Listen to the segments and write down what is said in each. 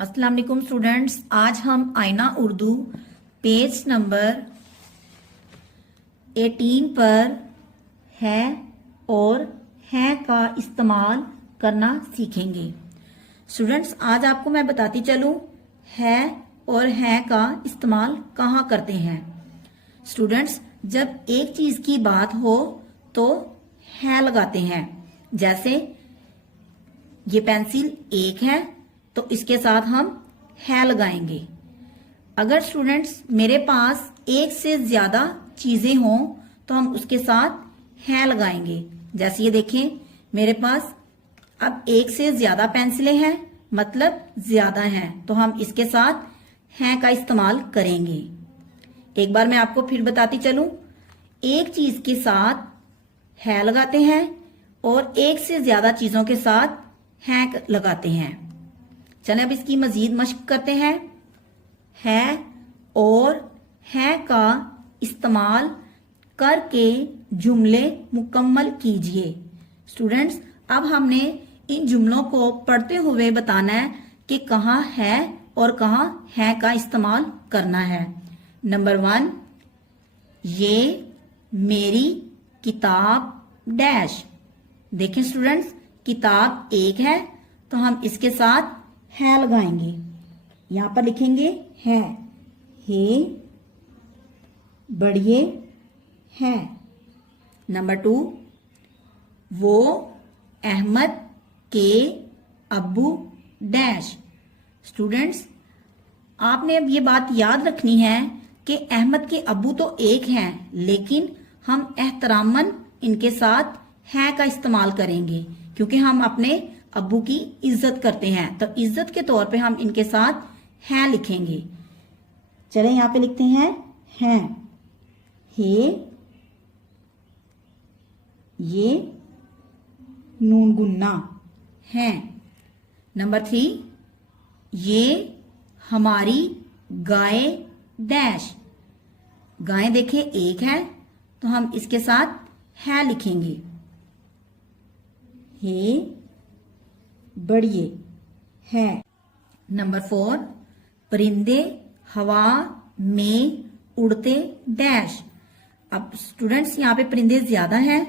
अस्सलाम वालेकुम स्टूडेंट्स, आज हम आईना उर्दू पेज नंबर 18 पर है और है का इस्तेमाल करना सीखेंगे। स्टूडेंट्स, आज आपको मैं बताती चलूं है और है का इस्तेमाल कहाँ करते हैं। स्टूडेंट्स, जब एक चीज की बात हो तो है लगाते हैं। जैसे ये पेंसिल एक है तो इसके साथ हम है लगाएंगे। अगर स्टूडेंट्स मेरे पास एक से ज्यादा चीजें हों तो हम उसके साथ है लगाएंगे। जैसे ये देखें, मेरे पास अब एक से ज्यादा पेंसिलें हैं, मतलब ज्यादा हैं, तो हम इसके साथ है का इस्तेमाल करेंगे। एक बार मैं आपको फिर बताती चलूं, एक चीज के साथ है लगाते हैं और एक से ज्यादा चीजों के साथ है लगाते हैं। चलें अब इसकी मजीद मश्क करते हैं। है और है का इस्तेमाल करके जुमले मुकम्मल कीजिए। स्टूडेंट्स, अब हमने इन जुमलों को पढ़ते हुए बताना है कि कहाँ है और कहाँ है का इस्तेमाल करना है। नंबर 1, ये मेरी किताब डैश। देखें स्टूडेंट्स, किताब एक है तो हम इसके साथ है लगाएंगे। यहां पर लिखेंगे है, हे बढ़िए है। नंबर 2, वो अहमद के अब्बू डैश। स्टूडेंट्स, आपने अब ये बात याद रखनी है कि अहमद के अब्बू तो एक हैं, लेकिन हम एहतरामन इनके साथ है का इस्तेमाल करेंगे क्योंकि हम अपने अब्बू की इज्जत करते हैं, तो इज्जत के तौर पे हम इनके साथ है लिखेंगे। चलें यहां पे लिखते हैं है, हे, ये नून गुन्ना है। नंबर 3, ये हमारी गाय डैश। गाय देखें एक है तो हम इसके साथ है लिखेंगे, हे बढ़िए है। नंबर 4, परिंदे हवा में उड़ते डैश। अब स्टूडेंट्स यहाँ पे परिंदे ज्यादा हैं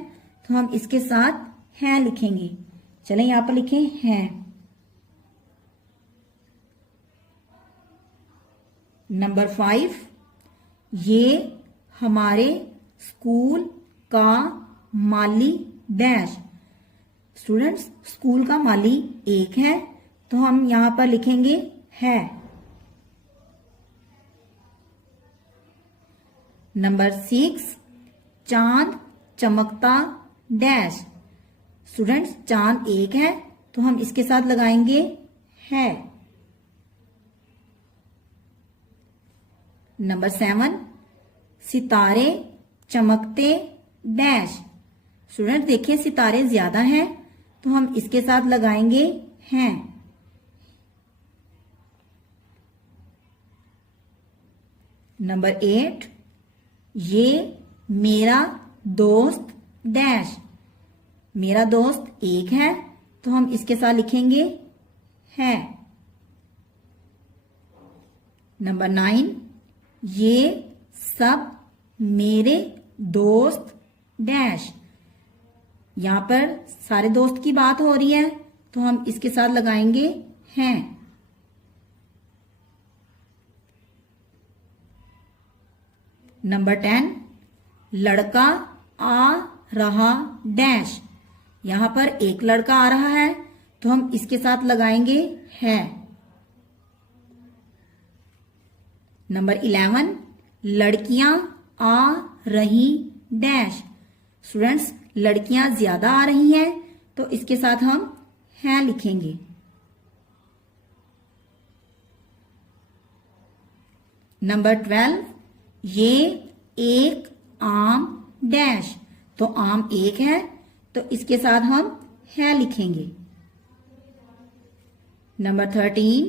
तो हम इसके साथ है लिखेंगे। चलें यहाँ पर लिखें है। नंबर 5, ये हमारे स्कूल का माली डैश। स्टूडेंट्स, स्कूल का माली एक है तो हम यहां पर लिखेंगे है। नंबर 6, चांद चमकता डैश। स्टूडेंट्स, चांद एक है तो हम इसके साथ लगाएंगे है। नंबर 7, सितारे चमकते डैश। स्टूडेंट देखिए, सितारे ज्यादा हैं तो हम इसके साथ लगाएंगे हैं। नंबर 8, ये मेरा दोस्त डैश। मेरा दोस्त एक है तो हम इसके साथ लिखेंगे है। नंबर 9, ये सब मेरे दोस्त डैश। यहां पर सारे दोस्त की बात हो रही है तो हम इसके साथ लगाएंगे हैं। नंबर 10, लड़का आ रहा डैश। यहां पर एक लड़का आ रहा है तो हम इसके साथ लगाएंगे है। नंबर 11, लड़कियां आ रही डैश। स्टूडेंट्स, लड़कियां ज्यादा आ रही हैं तो इसके साथ हम है लिखेंगे। नंबर 12, ये एक आम डैश। तो आम एक है तो इसके साथ हम है लिखेंगे। नंबर 13,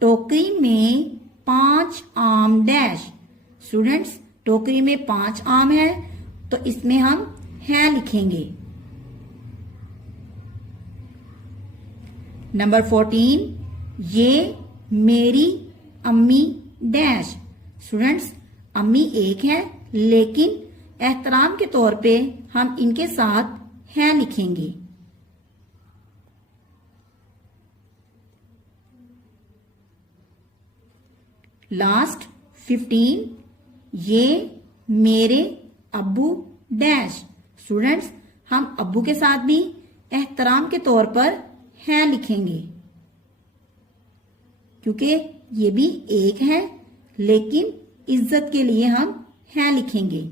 टोकरी में 5 आम डैश। स्टूडेंट्स, टोकरी में 5 आम है तो इसमें हम है लिखेंगे। नंबर 14, ये मेरी अम्मी डैश। स्टूडेंट्स, अम्मी एक है लेकिन एहतराम के तौर पे हम इनके साथ हैं लिखेंगे। लास्ट 15, ये मेरे अब्बू डैश। स्टूडेंट्स, हम अब्बू के साथ भी एहतराम के तौर पर हैं लिखेंगे क्योंकि ये भी एक है लेकिन इज्जत के लिए हम हैं लिखेंगे।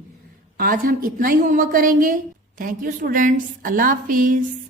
आज हम इतना ही होमवर्क करेंगे। Thank you students, Allah Hafiz.